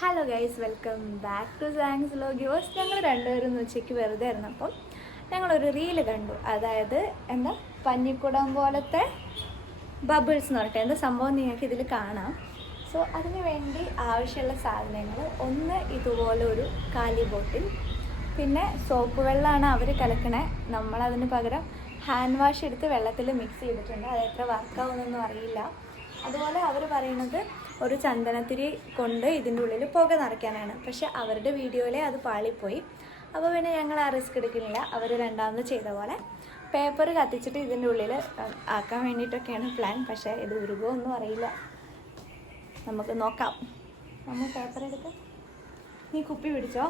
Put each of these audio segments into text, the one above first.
Hello guys, welcome back to Sangs vloggers. ഞങ്ങൾ രണ്ടുപേരും ഉച്ചയ്ക്ക് വെറുതെ ഇരുന്നപ്പം ഞങ്ങളൊരു റീല് കണ്ടു. അതായത് എന്താ പഞ്ഞിക്കുടം പോലത്തെ ബബിൾസ് എന്ന് പറഞ്ഞിട്ട് എന്താ സംഭവം നിങ്ങൾക്ക് ഇതിൽ കാണാം. സോ അതിന് വേണ്ടി ആവശ്യമുള്ള സാധനങ്ങൾ ഒന്ന് ഇതുപോലെ ഒരു കാലി ബോട്ടിൽ, പിന്നെ സോപ്പ് വെള്ളമാണ് അവർ കലക്കണേ. നമ്മളതിന് പകരം ഹാൻഡ് വാഷ് എടുത്ത് വെള്ളത്തിൽ മിക്സ് ചെയ്തിട്ടുണ്ട്. അത് എത്ര വർക്കാവുന്നൊന്നും അറിയില്ല. അതുപോലെ അവർ പറയുന്നത് ഒരു ചന്ദനത്തിരി കൊണ്ട് ഇതിൻ്റെ ഉള്ളിൽ പുക നിറയ്ക്കാനാണ്. പക്ഷെ അവരുടെ വീഡിയോയിൽ അത് പാളിപ്പോയി. അപ്പോൾ പിന്നെ ഞങ്ങൾ ആ റിസ്ക് എടുക്കുന്നില്ല. അവർ രണ്ടാമത് ചെയ്ത പോലെ പേപ്പർ കത്തിച്ചിട്ട് ഇതിൻ്റെ ഉള്ളിൽ ആക്കാൻ വേണ്ടിയിട്ടൊക്കെയാണ് പ്ലാൻ. പക്ഷേ ഇത് ഉരുകോ ഒന്നും അറിയില്ല, നമുക്ക് നോക്കാം. നമ്മൾ പേപ്പർ എടുക്കാം. നീ കുപ്പി പിടിച്ചോ.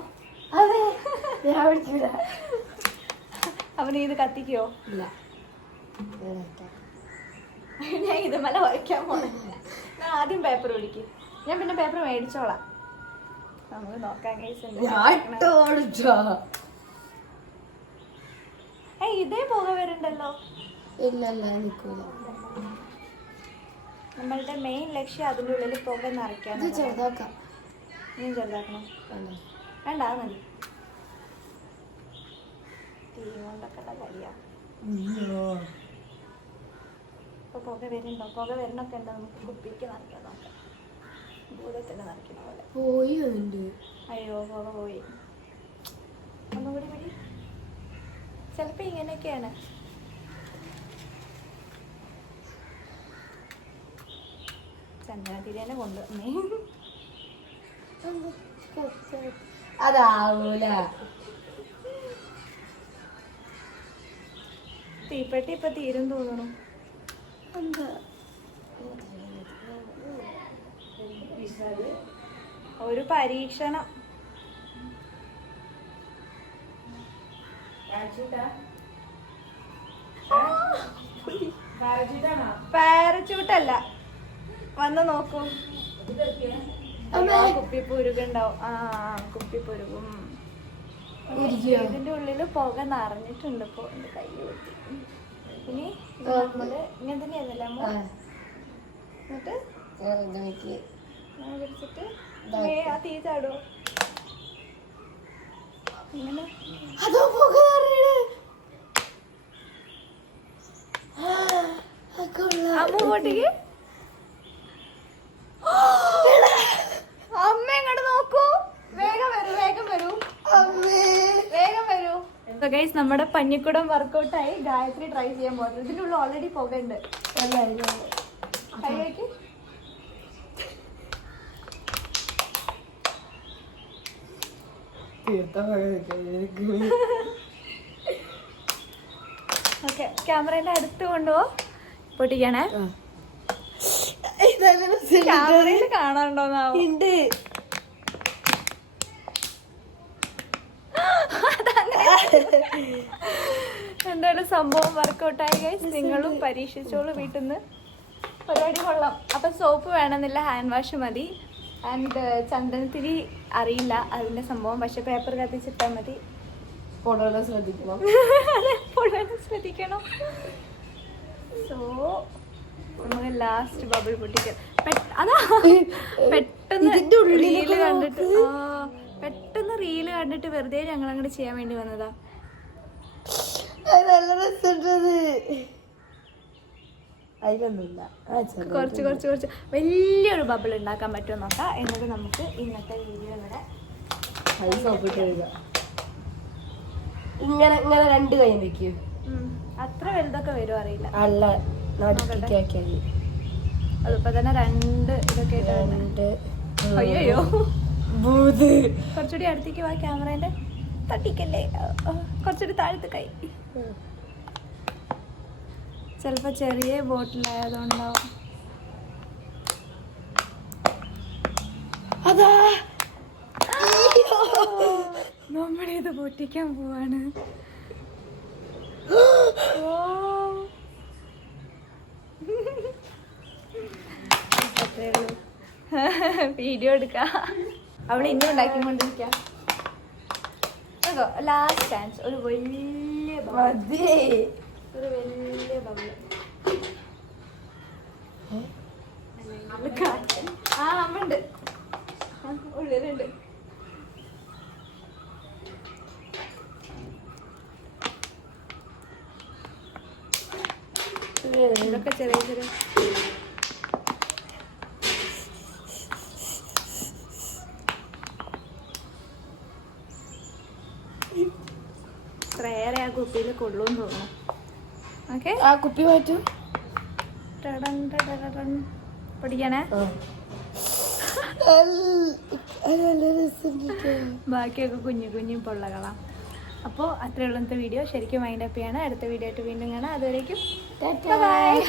അവന് ഇത് കത്തിക്കോ? ഇല്ല, ഞാൻ ഇതുമല്ല വരയ്ക്കാൻ പോണേ. ഞാൻ ആദ്യം പേപ്പർ പിടിക്കും, ഞാൻ പിന്നെ പേപ്പർ മേടിച്ചോളാം. നമുക്ക് നോക്കാം. ഇതേ പുക വരുന്നുണ്ടല്ലോ. നമ്മളുടെ മെയിൻ ലക്ഷ്യം അതിൻ്റെ ഉള്ളിൽ പുക നിറയ്ക്കാൻ. നീ ചെറുതാക്കണം. വേണ്ട, അത് മതി. തീ കൊണ്ടൊക്കെ കരിയാ. ഇപ്പോൾ പുക വരുന്നുണ്ടോ? പുക വരണൊക്കെ ഉണ്ടോ? നമുക്ക് കുപ്പിക്ക് നിറയ്ക്കാൻ നോക്കാം. ഭൂതത്തിന് നിറയ്ക്കുന്ന പോലെ പോയി. അയ്യോ, പുക പോയി. ഒന്നും കൂടി മതി. ചിലപ്പോൾ ഇങ്ങനെയൊക്കെയാണ്. ചന്ദനത്തിരി തന്നെ കൊണ്ടുവന്നേ. അതാവൂല. തീപ്പെട്ടി ഇപ്പൊ തീരും തോന്നണു. ഒരു പരീക്ഷണം. പാരച്ചൂട്ടല്ല, വന്ന് നോക്കൂ. കുപ്പിപ്പുരുകുണ്ടാവും. കുപ്പിപ്പുരുകും. ഇതിന്റെ ഉള്ളില് പുക നിറഞ്ഞിട്ടുണ്ട്. ഇപ്പൊ എന്റെ കൈ കൂട്ടി. ഇനി നമ്മള് ഇങ്ങനെ തന്നെയായിരുന്നല്ലേ അമ്മ? എന്നിട്ട് പിടിച്ചിട്ട് ആ തീ ചാടുവോ? ഇങ്ങനെ അമ്മ പോട്ടിക്ക്. അമ്മ ഇങ്ങോട്ട് നോക്കൂ. വേഗം വരൂ, വേഗം വരൂ, വേഗം വരൂ. ഗൈസ്, നമ്മുടെ പഞ്ഞിക്കുടം വർക്കൗട്ടായി. ഗായത്രി ട്രൈ ചെയ്യാൻ പോകുന്നത്. ഇതിൻ്റെ ഉള്ളിൽ ഓൾറെഡി പുകയുണ്ട്. കൈ വയ്ക്ക്. ഓക്കെ, ക്യാമറേന്റെ അടുത്ത് കൊണ്ടുപോ. പൊട്ടിക്കണേ. ക്യാമറയിൽ കാണാണ്ടോന്നാവും. എന്തായാലും സംഭവം വർക്കൗട്ടായി ഗൈസ്. നിങ്ങളും പരീക്ഷിച്ചോളൂ വീട്ടിൽ നിന്ന്. പരിപാടി കൊള്ളാം. അപ്പം സോപ്പ് വേണമെന്നില്ല, ഹാൻഡ് വാഷ് മതി. ആൻഡ് ചന്ദനത്തിരി അറിയില്ല അതിൻ്റെ സംഭവം. പക്ഷെ പേപ്പർ കത്തിച്ചിട്ടാൽ മതി. ശ്രദ്ധിക്കണം. സോ നമുക്ക് ലാസ്റ്റ് ബബിൾ പൊട്ടിക്കാം. അതാ പെട്ടെന്ന് റീല് കണ്ടിട്ട് റീല് കണ്ടിട്ട് വെറുതെ ഞങ്ങൾ അങ്ങോട്ട് ചെയ്യാൻ വേണ്ടി വന്നതാ. കുറച്ച് കുറച്ച് കുറച്ച് വലിയൊരു ബബിൾ ഉണ്ടാക്കാൻ പറ്റുമോ നോക്കാം. എന്നിട്ട് നമുക്ക് ഇന്നത്തെ വീഡിയോ ഇവിടെ ഇങ്ങനെ ഇങ്ങനെ രണ്ട് കൈ വെക്കൂ. അത്ര വലുതൊക്കെ വരുമോ അറിയില്ല. അതിപ്പോ തന്നെ രണ്ട് ഇതൊക്കെ. അയ്യോ, കുറച്ചുകൂടി അടുത്തേക്ക് വാ. ക്യാമറേന്റെ തട്ടിക്കല്ലേ. കുറച്ചുകൂടി താഴത്ത് കൈ. ചിലപ്പോ ചെറിയ ബോട്ടിലായതുകൊണ്ടാവും. അതാ നമ്മളിത് പൊട്ടിക്കാൻ പോവാണ്. അത്രേ ഉള്ളൂ. വീഡിയോ എടുക്കാം. അവൾ ഇനി ഉണ്ടാക്കിക്കൊണ്ടിരിക്കാം. Last chance. ഒരു വലിയ ബബിൾ. ആ അമ്മുണ്ട്. ഉള്ളിലുണ്ട്. ഇതൊക്കെ ചെറിയ ചെറിയ ഇത്രയേറെ ആ കുപ്പിയിൽ കൊള്ളുമെന്ന് തോന്നുന്നു. ഓക്കെ, ആ കുപ്പി മാറ്റും. പഠിക്കാനേ ബാക്കിയൊക്കെ കുഞ്ഞു കുഞ്ഞു പൊള്ളകളാം. അപ്പോൾ അത്രയുള്ള ഇന്നത്തെ വീഡിയോ. ശരിക്കും മൈൻഡ് അപ്പ് ചെയ്യാണ്. അടുത്ത വീഡിയോ ആയിട്ട് വീണ്ടും കാണാം. അതുവരേക്കും ബൈ.